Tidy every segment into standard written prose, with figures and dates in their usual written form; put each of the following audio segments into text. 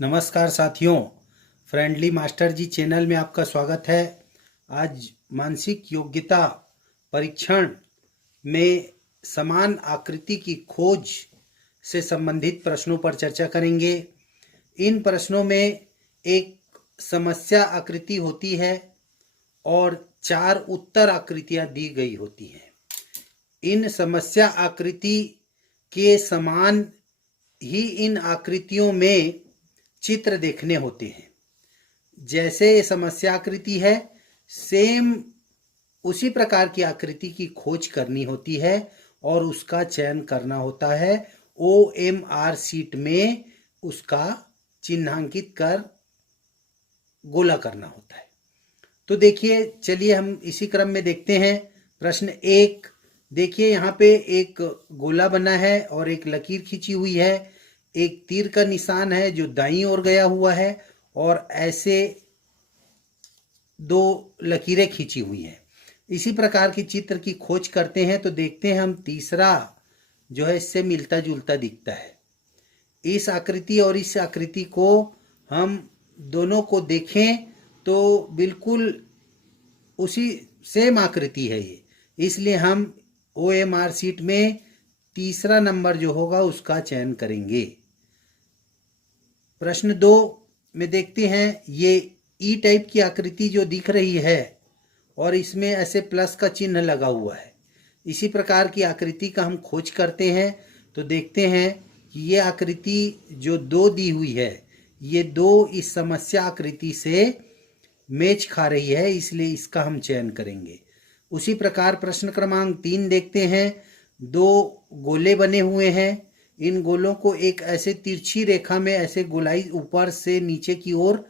नमस्कार साथियों, friendly master जी channel में आपका स्वागत है। आज मानसिक योग्यता परीक्षण में समान आकृति की खोज से संबंधित प्रश्नों पर चर्चा करेंगे। इन प्रश्नों में एक समस्या आकृति होती है और 4 उत्तर आकृतियां दी गई होती हैं। इन समस्या आकृति के समान ही इन आकृतियों में चित्र देखने होते हैं। जैसे ये समस्या आकृति है, सेम उसी प्रकार की आकृति की खोज करनी होती है और उसका चयन करना होता है। OMR शीट में उसका चिन्हांकित कर गोला करना होता है। तो देखिए, चलिए हम इसी क्रम में देखते हैं। प्रश्न 1 देखिए, यहाँ पे एक गोला बना है और एक लकीर खींची हुई है। एक तीर का निशान है जो दाईं ओर गया हुआ है और ऐसे 2 लकीरें खींची हुई हैं। इसी प्रकार की चित्र की खोज करते हैं तो देखते हैं हम तीसरा जो है इससे मिलता जुलता दिखता है। इस आकृति और इस आकृति को हम दोनों को देखें तो बिल्कुल उसी सेम आकृति है ये, इसलिए हम OMR शीट में तीसरा नंबर जो होगा उसका चयन करेंगे। प्रश्न 2 में देखते हैं, ये ई टाइप की आकृति जो दिख रही है और इसमें ऐसे प्लस का चिन्ह लगा हुआ है। इसी प्रकार की आकृति का हम खोज करते हैं तो देखते हैं कि ये आकृति जो 2 दी हुई है, ये 2 इस समस्या आकृति से मैच खा रही है, इसलिए इसका हम चयन करेंगे। उसी प्रकार प्रश्न क्रमांक 3 देखते हैं। 2 गोले बने हुए हैं। इन गोलों को एक ऐसे तिरछी रेखा में ऐसे गोलाई ऊपर से नीचे की ओर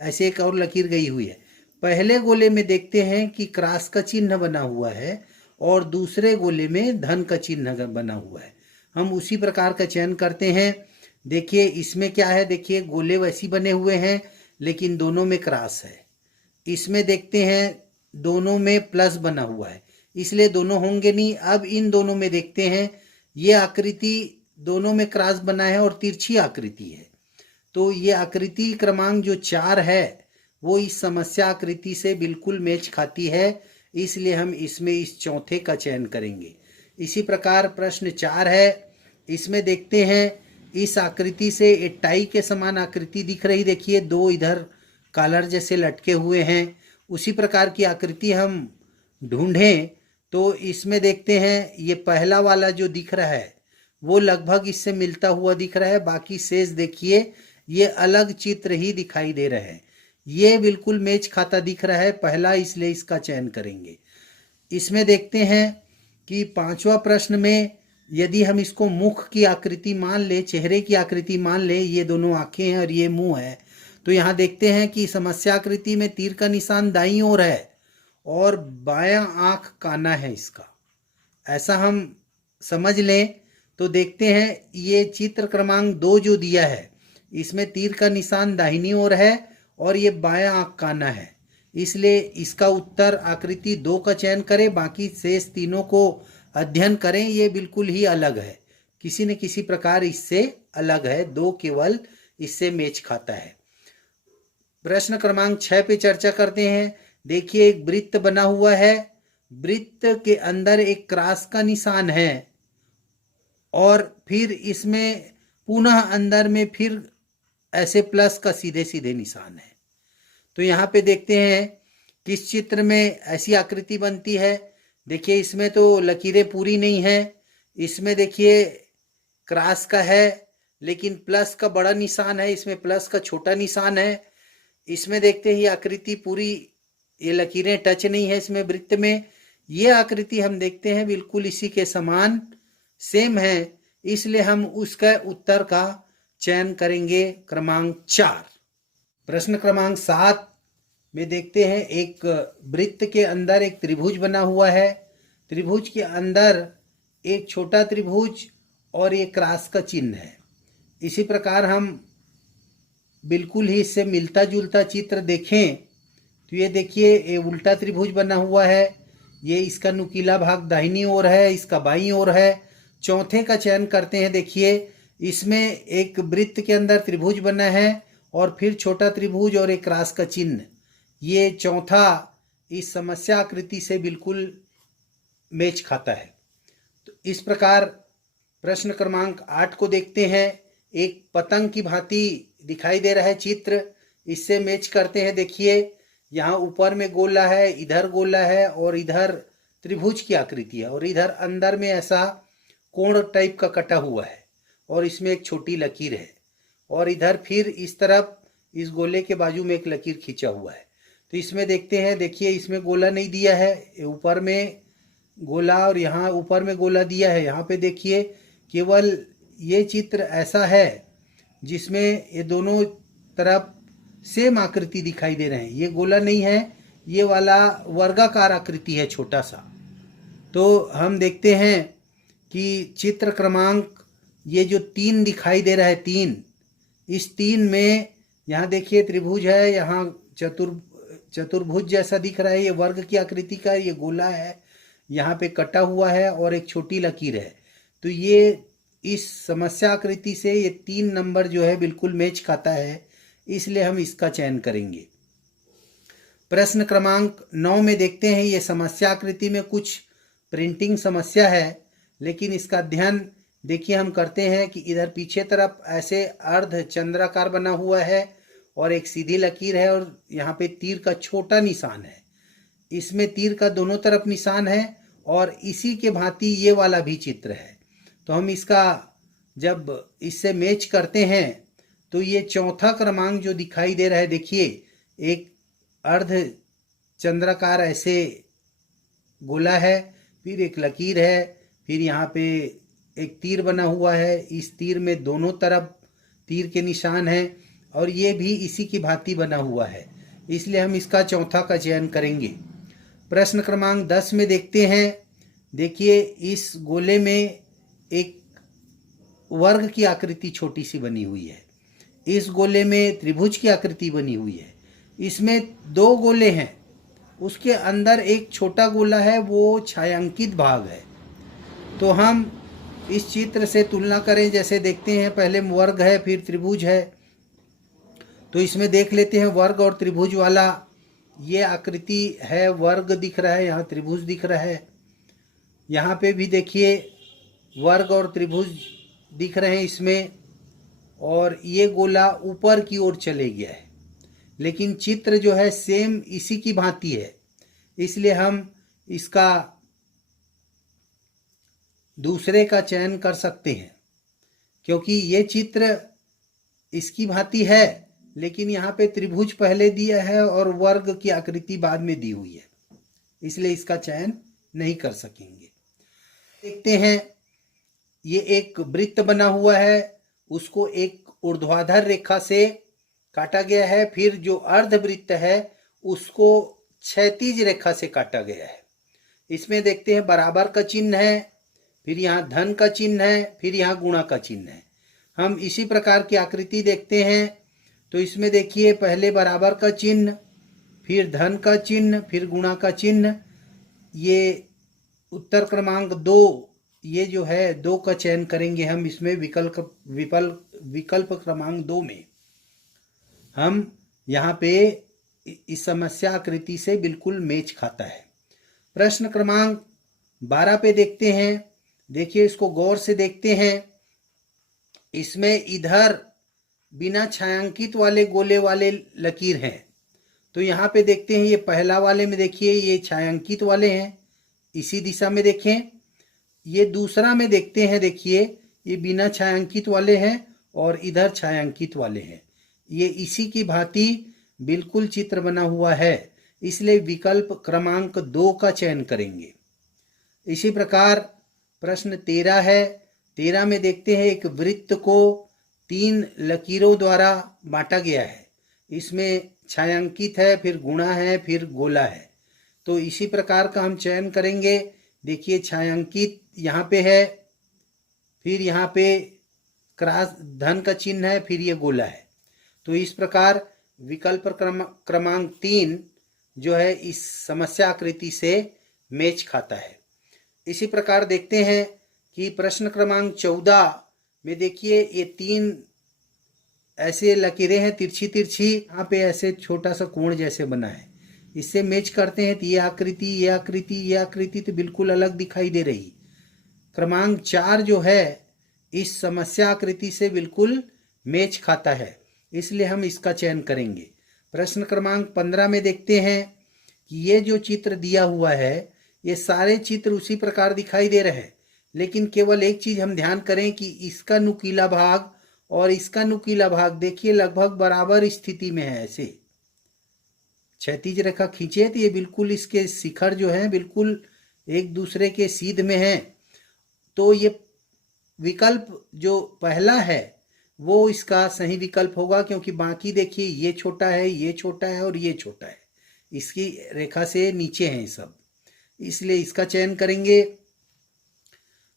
ऐसे एक और लकीर गई हुई है। पहले गोले में देखते हैं कि क्रॉस का चिन्ह बना हुआ है और दूसरे गोले में धन का चिन्ह बना हुआ है। हम उसी प्रकार का चयन करते हैं। देखिए इसमें क्या है, देखिए गोले वैसी बने हुए हैं लेकिन दोनों में क्रॉस है। इसमें देखते हैं दोनों में प्लस बना हुआ है, इसलिए दोनों होंगे नहीं। अब इन दोनों में देखते हैं, ये आकृति दोनों में क्रॉस बना है और तिरछी आकृति है, तो ये आकृति क्रमांक जो 4 है वो इस समस्या आकृति से बिल्कुल मैच खाती है, इसलिए हम इसमें इस चौथे का चयन करेंगे। इसी प्रकार प्रश्न 4 है। इसमें देखते हैं, इस आकृति से एक टाई के समान आकृति दिख रही, देखिए 2 इधर कॉलर जैसे लटके हुए हैं। उसी प्रकार की आकृति हम ढूंढें तो इसमें देखते हैं, ये पहला वाला जो दिख रहा है वो लगभग इससे मिलता हुआ दिख रहा है। बाकी शेष देखिए ये अलग चित्र ही दिखाई दे रहे हैं। ये बिल्कुल मैच खाता दिख रहा है पहला, इसलिए इसका चयन करेंगे। इसमें देखते हैं कि 5वां प्रश्न में यदि हम इसको मुख की आकृति मान ले, चेहरे की आकृति मान ले, ये दोनों आंखें हैं और ये मुंह है, तो यहाँ देखते हैं कि समस्या आकृति में तीर का निशान दाईं ओर है और बायां आंख काना है इसका, ऐसा हम समझ लें। तो देखते हैं ये चित्र क्रमांक 2 जो दिया है इसमें तीर का निशान दाहिनी ओर है और ये बायां आंख काना है, इसलिए इसका उत्तर आकृति 2 का चयन करें। बाकी शेष तीनों को अध्ययन करें, ये बिल्कुल ही अलग है, किसी न किसी प्रकार इससे अलग है। 2 केवल इससे मैच खाता है। प्रश्न क्रमांक 6 पे चर्चा करते हैं। देखिए एक वृत्त बना हुआ है, वृत्त के अंदर एक क्रॉस का निशान है और फिर इसमें पुनः अंदर में फिर ऐसे प्लस का सीधे सीधे निशान है। तो यहाँ पे देखते हैं किस चित्र में ऐसी आकृति बनती है। देखिए इसमें तो लकीरें पूरी नहीं है, इसमें देखिए क्रॉस का है लेकिन प्लस का बड़ा निशान है, इसमें प्लस का छोटा निशान है। इसमें देखते ही आकृति पूरी, ये लकीरें टच नहीं है इसमें वृत्त में। ये आकृति हम देखते हैं बिल्कुल इसी के समान सेम है, इसलिए हम उसका उत्तर का चयन करेंगे क्रमांक 4। प्रश्न क्रमांक 7 में देखते हैं, एक वृत्त के अंदर एक त्रिभुज बना हुआ है, त्रिभुज के अंदर एक छोटा त्रिभुज और एक क्रॉस का चिन्ह है। इसी प्रकार हम बिल्कुल ही इससे मिलता जुलता चित्र देखें तो ये देखिए ये उल्टा त्रिभुज बना हुआ है, ये इसका नुकीला भाग दाहिनी ओर है, इसका बाईं ओर है। चौथे का चयन करते हैं। देखिए इसमें एक वृत्त के अंदर त्रिभुज बना है और फिर छोटा त्रिभुज और एक क्रॉस का चिन्ह, ये चौथा इस समस्या आकृति से बिल्कुल मैच खाता है। तो इस प्रकार प्रश्न क्रमांक 8 को देखते हैं। एक पतंग की भांति दिखाई दे रहा है चित्र, इससे मैच करते हैं। देखिए यहाँ ऊपर में गोला है, इधर गोला है और इधर त्रिभुज की आकृति है और इधर अंदर में ऐसा कोण टाइप का कटा हुआ है और इसमें एक छोटी लकीर है और इधर फिर इस तरफ इस गोले के बाजू में एक लकीर खींचा हुआ है। तो इसमें देखते हैं, देखिए इसमें गोला नहीं दिया है, ऊपर में गोला और यहाँ ऊपर में गोला दिया है। यहाँ पे देखिए केवल ये चित्र ऐसा है जिसमें ये दोनों तरफ सेम आकृति दिखाई दे रहे हैं। ये गोला नहीं है, ये वाला वर्गाकार आकृति है छोटा सा। तो हम देखते हैं कि चित्र क्रमांक ये जो 3 दिखाई दे रहा है, 3, इस 3 में यहाँ देखिए त्रिभुज है, यहाँ चतुर्भुज जैसा दिख रहा है, ये वर्ग की आकृति का, ये गोला है, यहाँ पे कटा हुआ है और एक छोटी लकीर है। तो ये इस समस्या आकृति से ये 3 नंबर जो है बिल्कुल मैच खाता है, इसलिए हम इसका चयन करेंगे। प्रश्न क्रमांक 9 में देखते हैं। ये समस्या आकृति में कुछ प्रिंटिंग समस्या है, लेकिन इसका अध्ययन देखिए हम करते हैं कि इधर पीछे तरफ ऐसे अर्ध चंद्राकार बना हुआ है और एक सीधी लकीर है और यहाँ पे तीर का छोटा निशान है। इसमें तीर का दोनों तरफ निशान है और इसी के भांति ये वाला भी चित्र है। तो हम इसका जब इससे मैच करते हैं तो ये चौथा क्रमांक जो दिखाई दे रहा है, देखिए एक अर्ध चंद्राकार ऐसे गोला है, फिर एक लकीर है, फिर यहाँ पे एक तीर बना हुआ है, इस तीर में दोनों तरफ तीर के निशान हैं और ये भी इसी की भांति बना हुआ है, इसलिए हम इसका चौथा का चयन करेंगे। प्रश्न क्रमांक 10 में देखते हैं। देखिए इस गोले में एक वर्ग की आकृति छोटी सी बनी हुई है, इस गोले में त्रिभुज की आकृति बनी हुई है। इसमें 2 गोले हैं, उसके अंदर एक छोटा गोला है, वो छायांकित भाग है। तो हम इस चित्र से तुलना करें, जैसे देखते हैं पहले वर्ग है फिर त्रिभुज है। तो इसमें देख लेते हैं वर्ग और त्रिभुज वाला ये आकृति है, वर्ग दिख रहा है, यहाँ त्रिभुज दिख रहा है। यहाँ पे भी देखिए वर्ग और त्रिभुज दिख रहे हैं इसमें, और ये गोला ऊपर की ओर चले गया है, लेकिन चित्र जो है सेम इसी की भांति है, इसलिए हम इसका दूसरे का चयन कर सकते हैं, क्योंकि ये चित्र इसकी भांति है लेकिन यहाँ पे त्रिभुज पहले दिया है और वर्ग की आकृति बाद में दी हुई है, इसलिए इसका चयन नहीं कर सकेंगे। देखते हैं ये एक वृत्त बना हुआ है, उसको एक ऊर्ध्वाधर रेखा से काटा गया है, फिर जो अर्धवृत्त है उसको क्षैतिज रेखा से काटा गया है। इसमें देखते हैं बराबर का चिन्ह है, फिर यहाँ धन का चिन्ह है, फिर यहाँ गुणा का चिन्ह है। हम इसी प्रकार की आकृति देखते हैं। तो इसमें देखिए पहले बराबर का चिन्ह, फिर धन का चिन्ह, फिर गुणा का चिन्ह। ये उत्तर क्रमांक 2 ये जो है 2 का चयन करेंगे हम इसमें। विकल्प क्रमांक 2 में हम यहाँ पे इस समस्या आकृति से बिल्कुल मैच खाता है। प्रश्न क्रमांक 12 पे देखते हैं। देखिए इसको गौर से देखते हैं। इसमें इधर बिना छायांकित वाले गोले वाले लकीर हैं, तो यहाँ पे देखते हैं ये पहला वाले में देखिए ये छायांकित वाले हैं, इसी दिशा में देखें। ये दूसरा में देखते हैं, देखिए ये बिना छायांकित वाले हैं और इधर छायांकित वाले हैं, ये इसी की भांति बिल्कुल चित्र बना हुआ है, इसलिए विकल्प क्रमांक 2 का चयन करेंगे। इसी प्रकार प्रश्न 13 है। 13 में देखते हैं एक वृत्त को 3 लकीरों द्वारा बांटा गया है, इसमें छायांकित है, फिर गुणा है, फिर गोला है। तो इसी प्रकार का हम चयन करेंगे। देखिए छायांकित यहाँ पे है, फिर यहाँ पे क्रॉस धन का चिन्ह है, फिर ये गोला है। तो इस प्रकार विकल्प क्रमांक 3 जो है इस समस्या आकृति से मैच खाता है। इसी प्रकार देखते हैं कि प्रश्न क्रमांक 14 में देखिए ये 3 ऐसे लकीरें हैं तिरछी तिरछी, यहाँ पे ऐसे छोटा सा कोण जैसे बना है। इससे मैच करते हैं तो ये आकृति, ये आकृति, ये आकृति तो बिल्कुल अलग दिखाई दे रही। क्रमांक 4 जो है इस समस्या आकृति से बिल्कुल मैच खाता है, इसलिए हम इसका चयन करेंगे। प्रश्न क्रमांक 15 में देखते हैं कि ये जो चित्र दिया हुआ है ये सारे चित्र उसी प्रकार दिखाई दे रहे हैं, लेकिन केवल एक चीज हम ध्यान करें कि इसका नुकीला भाग और इसका नुकीला भाग देखिए लगभग बराबर स्थिति में है। ऐसे क्षैतिज रेखा खींचे तो ये बिल्कुल इसके शिखर जो है बिल्कुल एक दूसरे के सीध में है। तो ये विकल्प जो पहला है वो इसका सही विकल्प होगा, क्योंकि बाकी देखिए ये छोटा है, ये छोटा है और ये छोटा है, इसकी रेखा से नीचे हैं सब, इसलिए इसका चयन करेंगे।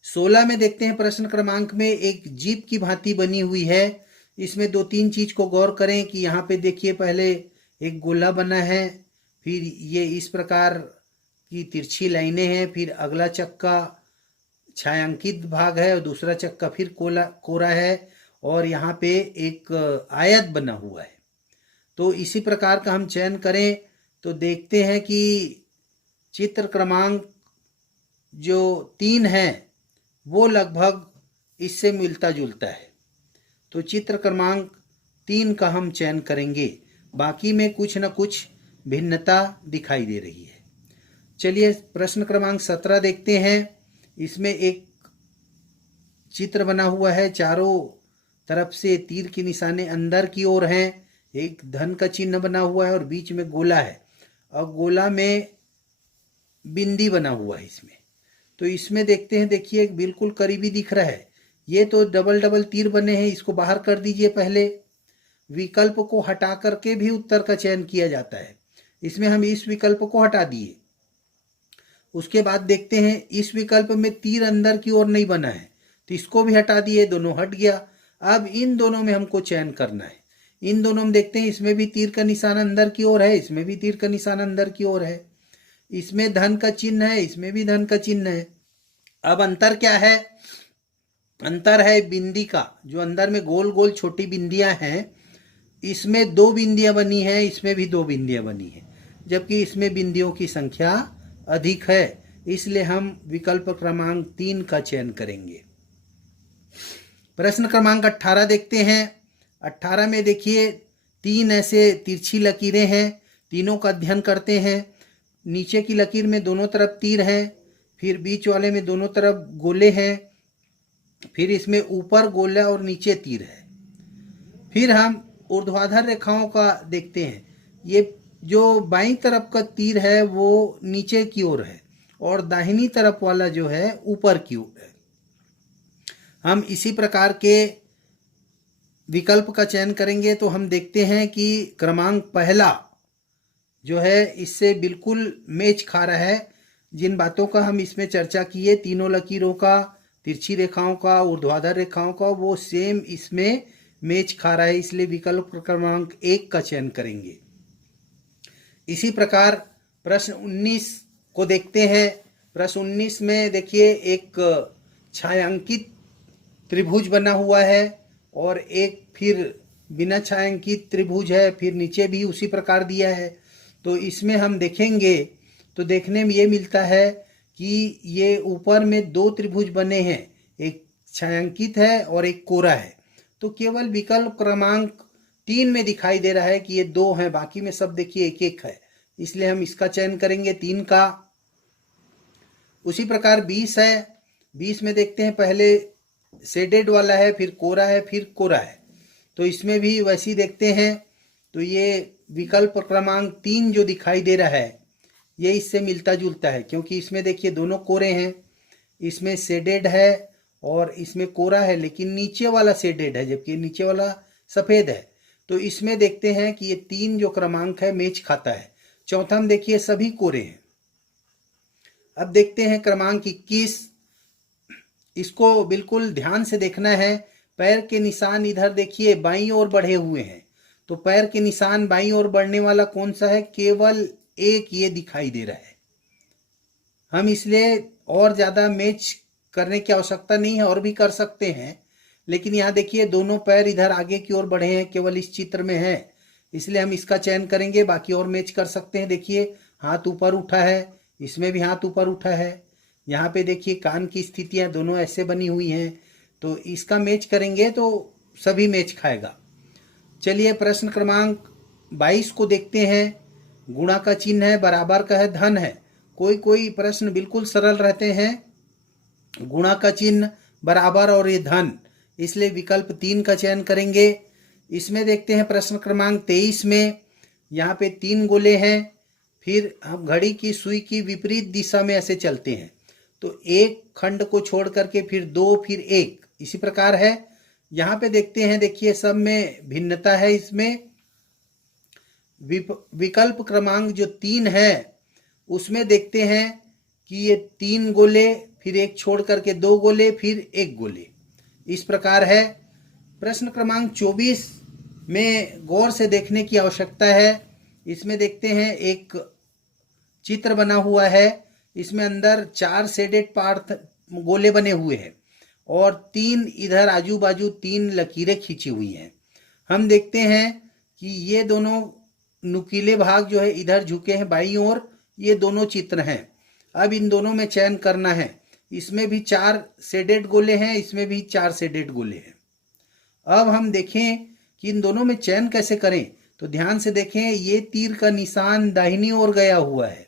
16 में देखते हैं प्रश्न क्रमांक में एक जीप की भांति बनी हुई है। इसमें 2-3 चीज को गौर करें कि यहाँ पे देखिए पहले एक गोला बना है, फिर ये इस प्रकार की तिरछी लाइनें हैं, फिर अगला चक्का छायांकित भाग है और दूसरा चक्का फिर कोरा है और यहाँ पे एक आयत बना हुआ है। तो इसी प्रकार का हम चयन करें तो देखते हैं कि चित्र क्रमांक जो 3 है वो लगभग इससे मिलता जुलता है, तो चित्र क्रमांक 3 का हम चयन करेंगे। बाकी में कुछ न कुछ भिन्नता दिखाई दे रही है। चलिए प्रश्न क्रमांक 17 देखते हैं। इसमें एक चित्र बना हुआ है, चारों तरफ से तीर के निशाने अंदर की ओर हैं, एक धन का चिन्ह बना हुआ है और बीच में गोला है और गोला में बिंदी बना हुआ है इसमें। तो इसमें देखते हैं, देखिए एक बिल्कुल करीबी दिख रहा है, ये तो डबल डबल तीर बने हैं, इसको बाहर कर दीजिए। पहले विकल्प को हटा करके भी उत्तर का चयन किया जाता है, इसमें हम इस विकल्प को हटा दिए। उसके बाद देखते हैं इस विकल्प में तीर अंदर की ओर नहीं बना है तो इसको भी हटा दिए, दोनों हट गया। अब इन दोनों में हमको चयन करना है। इन दोनों में देखते हैं इसमें भी तीर का निशान अंदर की ओर है, इसमें भी तीर का निशान अंदर की ओर है, इसमें धन का चिन्ह है, इसमें भी धन का चिन्ह है। अब अंतर क्या है? अंतर है बिंदी का, जो अंदर में गोल गोल छोटी बिंदियां हैं, इसमें 2 बिंदियां बनी है, इसमें भी 2 बिंदियां बनी है, जबकि इसमें बिंदियों की संख्या अधिक है, इसलिए हम विकल्प क्रमांक 3 का चयन करेंगे। प्रश्न क्रमांक 18 देखते हैं। 18 में देखिए 3 ऐसे तिरछी लकीरें हैं, तीनों का अध्ययन करते हैं। नीचे की लकीर में दोनों तरफ तीर हैं, फिर बीच वाले में दोनों तरफ गोले हैं, फिर इसमें ऊपर गोला और नीचे तीर है। फिर हम ऊर्ध्वाधर रेखाओं का देखते हैं। ये जो बाईं तरफ का तीर है वो नीचे की ओर है और दाहिनी तरफ वाला जो है ऊपर की ओर है। हम इसी प्रकार के विकल्प का चयन करेंगे तो हम देखते हैं कि क्रमांक पहला जो है इससे बिल्कुल मैच खा रहा है। जिन बातों का हम इसमें चर्चा किए, तीनों लकीरों का, तिरछी रेखाओं का, ऊर्ध्वाधर रेखाओं का, वो सेम इसमें मैच खा रहा है, इसलिए विकल्प क्रमांक 1 का चयन करेंगे। इसी प्रकार प्रश्न 19 को देखते हैं। प्रश्न 19 में देखिए एक छायांकित त्रिभुज बना हुआ है और एक फिर बिना छायांकित त्रिभुज है, फिर नीचे भी उसी प्रकार दिया है। तो इसमें हम देखेंगे तो देखने में ये मिलता है कि ये ऊपर में 2 त्रिभुज बने हैं, एक छायांकित है और एक कोरा है। तो केवल विकल्प क्रमांक 3 में दिखाई दे रहा है कि ये 2 हैं, बाकी में सब देखिए 1-1 है, इसलिए हम इसका चयन करेंगे 3 का। उसी प्रकार 20 है। 20 में देखते हैं पहले शेडेड वाला है, फिर कोरा है, फिर कोरा है, तो इसमें भी वैसी देखते हैं। तो ये विकल्प क्रमांक 3 जो दिखाई दे रहा है ये इससे मिलता जुलता है, क्योंकि इसमें देखिए दोनों कोरे हैं, इसमें शेडेड है और इसमें कोरा है, लेकिन नीचे वाला शेडेड है जबकि नीचे वाला सफ़ेद है। तो इसमें देखते हैं कि ये 3 जो क्रमांक है मैच खाता है। चौथा में देखिए सभी कोरे हैं। अब देखते हैं क्रमांक 21, इसको बिल्कुल ध्यान से देखना है। पैर के निशान इधर देखिए बाईं ओर बढ़े हुए हैं, तो पैर के निशान बाईं ओर बढ़ने वाला कौन सा है? केवल एक ये दिखाई दे रहा है। हम इसलिए और ज़्यादा मैच करने की आवश्यकता नहीं है, और भी कर सकते हैं, लेकिन यहाँ देखिए दोनों पैर इधर आगे की ओर बढ़े हैं, केवल इस चित्र में है, इसलिए हम इसका चयन करेंगे। बाकी और मैच कर सकते हैं। देखिए हाथ ऊपर उठा है, इसमें भी हाथ ऊपर उठा है। यहाँ पे देखिए कान की स्थितियाँ दोनों ऐसे बनी हुई हैं, तो इसका मैच करेंगे तो सभी मैच खाएगा। चलिए प्रश्न क्रमांक 22 को देखते हैं। गुणा का चिन्ह है, बराबर का है, धन है। कोई कोई प्रश्न बिल्कुल सरल रहते हैं, गुणा का चिन्ह, बराबर और ये धन, इसलिए विकल्प 3 का चयन करेंगे। इसमें देखते हैं प्रश्न क्रमांक 23 में, यहाँ पे 3 गोले हैं, फिर हम घड़ी की सुई की विपरीत दिशा में ऐसे चलते हैं, तो एक खंड को छोड़ करके फिर 2 फिर 1, इसी प्रकार है। यहाँ पे देखते हैं, देखिए सब में भिन्नता है। इसमें विकल्प क्रमांक जो 3 है उसमें देखते हैं कि ये 3 गोले, फिर एक छोड़ करके 2 गोले, फिर 1 गोले, इस प्रकार है। प्रश्न क्रमांक 24 में गौर से देखने की आवश्यकता है। इसमें देखते हैं एक चित्र बना हुआ है, इसमें अंदर 4 शेडेड पार्ट गोले बने हुए हैं और 3 इधर आजू बाजू 3 लकीरें खींची हुई हैं। हम देखते हैं कि ये दोनों नुकीले भाग जो है इधर झुके हैं बाईं ओर, ये दोनों चित्र हैं। अब इन दोनों में चयन करना है। इसमें भी 4 शेडेड गोले हैं, इसमें भी 4 शेडेड गोले हैं। अब हम देखें कि इन दोनों में चयन कैसे करें, तो ध्यान से देखें, ये तीर का निशान दाहिनी ओर गया हुआ है,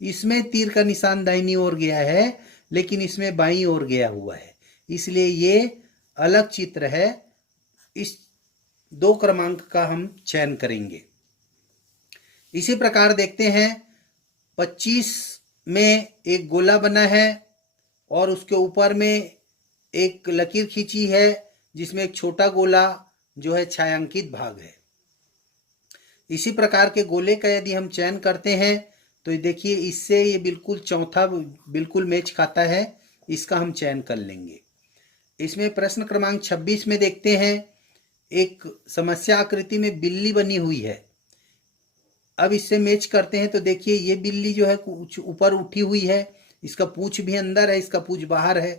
इसमें तीर का निशान दाहिनी ओर गया है, लेकिन इसमें बाईं ओर गया हुआ है, इसलिए ये अलग चित्र है। इस 2 क्रमांक का हम चयन करेंगे। इसी प्रकार देखते हैं 25 में एक गोला बना है और उसके ऊपर में एक लकीर खींची है, जिसमें एक छोटा गोला जो है छायांकित भाग है। इसी प्रकार के गोले का यदि हम चयन करते हैं तो देखिए इससे ये बिल्कुल चौथा बिल्कुल मैच खाता है, इसका हम चयन कर लेंगे। इसमें प्रश्न क्रमांक 26 में देखते हैं, एक समस्या आकृति में बिल्ली बनी हुई है। अब इससे मैच करते हैं तो देखिए ये बिल्ली जो है कुछ ऊपर उठी हुई है, इसका पूंछ भी अंदर है, इसका पूंछ बाहर है।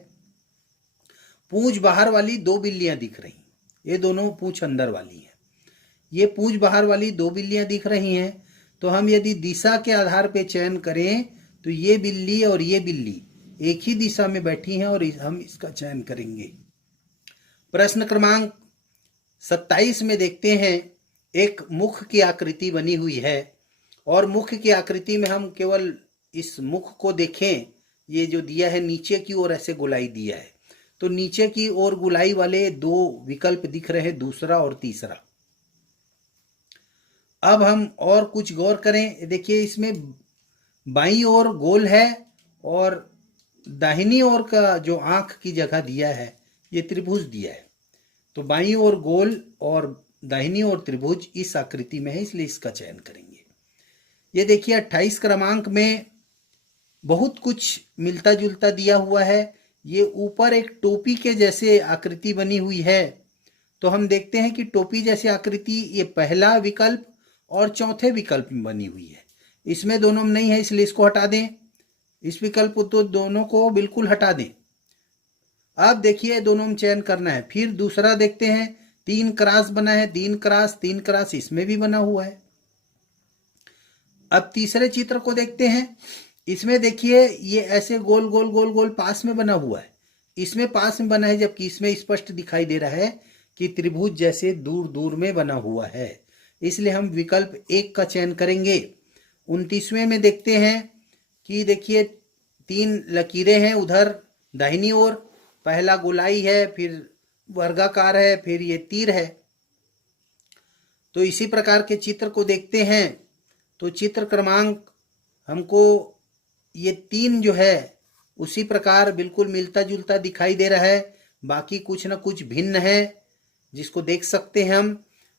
पूंछ बाहर वाली 2 बिल्लियां दिख रही, ये दोनों पूंछ अंदर वाली हैं। ये पूंछ बाहर वाली 2 बिल्लियां दिख रही हैं, तो हम यदि दिशा के आधार पे चयन करें तो ये बिल्ली और ये बिल्ली एक ही दिशा में बैठी हैं और हम इसका चयन करेंगे। प्रश्न क्रमांक 27 में देखते हैं, एक मुख की आकृति बनी हुई है और मुख की आकृति में हम केवल इस मुख को देखें, ये जो दिया है नीचे की ओर ऐसे गोलाई दिया है, तो नीचे की ओर गोलाई वाले 2 विकल्प दिख रहे हैं, दूसरा और तीसरा। अब हम और कुछ गौर करें, देखिए इसमें बाईं ओर गोल है और दाहिनी ओर का जो आंख की जगह दिया है ये त्रिभुज दिया है, तो बाईं ओर गोल और दाहिनी ओर त्रिभुज इस आकृति में है, इसलिए इसका चयन करेंगे। ये देखिए 28 क्रमांक में बहुत कुछ मिलता जुलता दिया हुआ है। ये ऊपर एक टोपी के जैसे आकृति बनी हुई है, तो हम देखते हैं कि टोपी जैसी आकृति ये पहला विकल्प और चौथे विकल्प में बनी हुई है। इसमें दोनों में नहीं है, इसलिए इसको हटा दें। इस विकल्प तो दोनों को बिल्कुल हटा दें। अब देखिए दोनों में चयन करना है। फिर दूसरा देखते हैं, 3 क्रॉस बना है, 3 क्रॉस इसमें भी बना हुआ है। अब तीसरे चित्र को देखते हैं, इसमें देखिए ये ऐसे गोल गोल गोल गोल पास में बना हुआ है, इसमें पास में बना है, जबकि इसमें स्पष्ट दिखाई दे रहा है कि त्रिभुज जैसे दूर दूर में बना हुआ है, इसलिए हम विकल्प 1 का चयन करेंगे। 29वें में देखते हैं कि देखिए 3 लकीरें हैं उधर दाहिनी ओर, पहला गोलाई है, फिर वर्गाकार है, फिर ये तीर है। तो इसी प्रकार के चित्र को देखते हैं तो चित्र क्रमांक हमको ये 3 जो है उसी प्रकार बिल्कुल मिलता जुलता दिखाई दे रहा है, बाकी कुछ ना कुछ भिन्न है जिसको देख सकते हैं हम,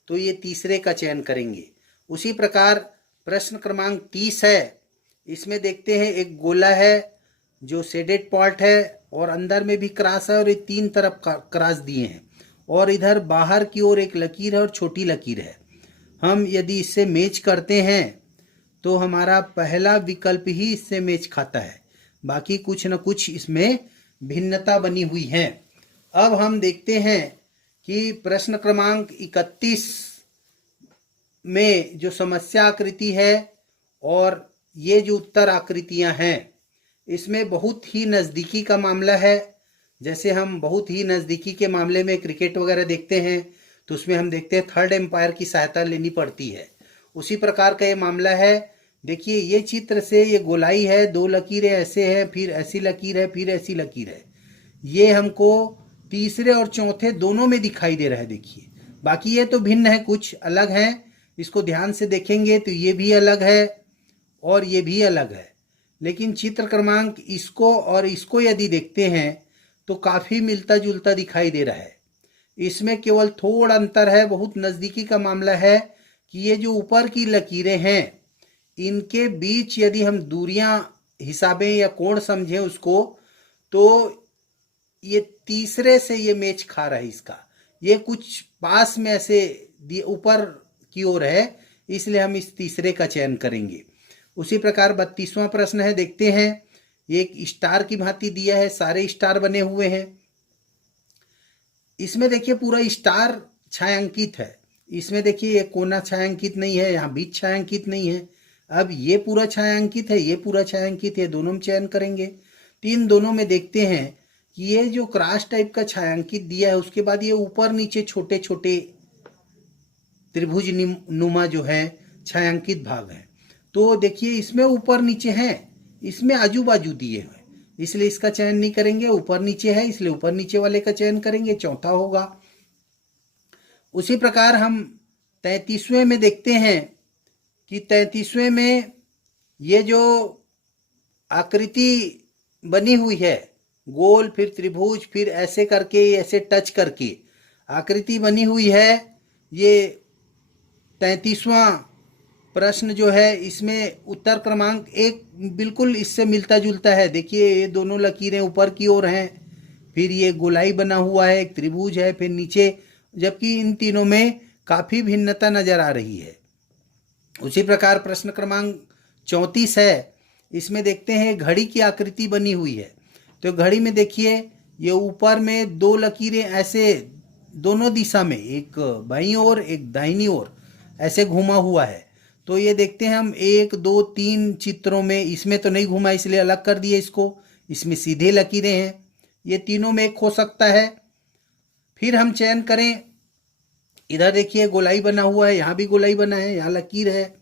तो ये तीसरे का चयन करेंगे। उसी प्रकार प्रश्न क्रमांक 30 है, इसमें देखते हैं एक गोला है जो शेडेड पार्ट है और अंदर में भी क्रॉस है और ये 3 तरफ क्रॉस दिए हैं और इधर बाहर की ओर एक लकीर है और छोटी लकीर है। हम यदि इससे मैच करते हैं तो हमारा पहला विकल्प ही इससे मैच खाता है, बाकी कुछ न कुछ इसमें भिन्नता बनी हुई है। अब हम देखते हैं कि प्रश्न क्रमांक 31 में जो समस्या आकृति है और ये जो उत्तर आकृतियां हैं, इसमें बहुत ही नज़दीकी का मामला है। जैसे हम बहुत ही नज़दीकी के मामले में क्रिकेट वगैरह देखते हैं तो उसमें हम देखते हैं थर्ड एम्पायर की सहायता लेनी पड़ती है, उसी प्रकार का ये मामला है। देखिए ये चित्र से ये गोलाई है, दो लकीरें ऐसे हैं, फिर ऐसी लकीर है, फिर ऐसी लकीर है। ये हमको तीसरे और चौथे दोनों में दिखाई दे रहा है। देखिए बाकी ये तो भिन्न है, कुछ अलग है, इसको ध्यान से देखेंगे तो ये भी अलग है और ये भी अलग है। लेकिन चित्र क्रमांक इसको और इसको यदि देखते हैं तो काफ़ी मिलता जुलता दिखाई दे रहा है। इसमें केवल थोड़ा अंतर है, बहुत नज़दीकी का मामला है कि ये जो ऊपर की लकीरें हैं इनके बीच यदि हम दूरियां हिसाबें या कोण समझें उसको, तो ये तीसरे से ये मैच खा रहा है। इसका ये कुछ पास में ऐसे ऊपर की ओर है, इसलिए हम इस तीसरे का चयन करेंगे। उसी प्रकार 32वां प्रश्न है, देखते हैं। ये एक स्टार की भांति दिया है, सारे स्टार बने हुए हैं। इसमें देखिए पूरा स्टार छायांकित है। इसमें देखिए ये कोना छायांकित नहीं है, यहाँ बीच छायांकित नहीं है। अब ये पूरा छायांकित है, ये पूरा छायांकित है, दोनों में चयन करेंगे। तीन दोनों में देखते हैं कि ये जो क्रॉस टाइप का छायांकित दिया है, उसके बाद ये ऊपर नीचे छोटे छोटे त्रिभुज नुमा जो है छायांकित भाग है। तो देखिए इसमें ऊपर नीचे हैं, इसमें आजू बाजू दिए हुए, इसलिए इसका चयन नहीं करेंगे। ऊपर नीचे है इसलिए ऊपर नीचे वाले का चयन करेंगे, चौथा होगा। उसी प्रकार हम 33वें में देखते हैं कि 33वें में ये जो आकृति बनी हुई है, गोल फिर त्रिभुज फिर ऐसे करके ऐसे टच करके आकृति बनी हुई है। ये 33वां प्रश्न जो है इसमें उत्तर क्रमांक 1 बिल्कुल इससे मिलता जुलता है। देखिए ये दोनों लकीरें ऊपर की ओर हैं, फिर ये गोलाई बना हुआ है, एक त्रिभुज है, फिर नीचे, जबकि इन तीनों में काफ़ी भिन्नता नज़र आ रही है। उसी प्रकार प्रश्न क्रमांक 34 है, इसमें देखते हैं घड़ी की आकृति बनी हुई है। तो घड़ी में देखिए ये ऊपर में दो लकीरें ऐसे दोनों दिशा में, एक बाईं ओर एक दाहिनी ओर ऐसे घुमा हुआ है। तो ये देखते हैं हम 1 2 3 चित्रों में, इसमें तो नहीं घुमा इसलिए अलग कर दिए इसको, इसमें सीधे लकीरें हैं। ये तीनों में एक हो सकता है। फिर हम चयन करें, इधर देखिए गोलाई बना हुआ है, यहाँ भी गोलाई बना है, यहाँ लकीर है,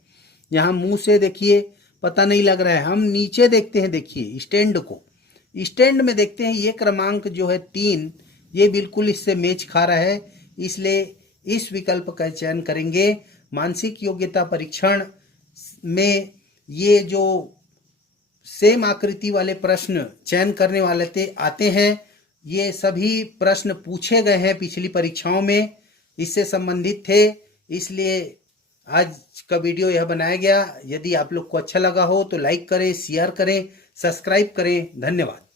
यहाँ मुंह से देखिए पता नहीं लग रहा है। हम नीचे देखते हैं, देखिए स्टैंड को, स्टैंड में देखते हैं ये क्रमांक जो है 3, ये बिल्कुल इससे मैच खा रहा है, इसलिए इस विकल्प का चयन करेंगे। मानसिक योग्यता परीक्षण में ये जो सेम आकृति वाले प्रश्न चयन करने वाले आते हैं, ये सभी प्रश्न पूछे गए हैं पिछली परीक्षाओं में, इससे संबंधित थे, इसलिए आज का वीडियो यह बनाया गया। यदि आप लोग को अच्छा लगा हो तो लाइक करें, शेयर करें, सब्सक्राइब करें। धन्यवाद।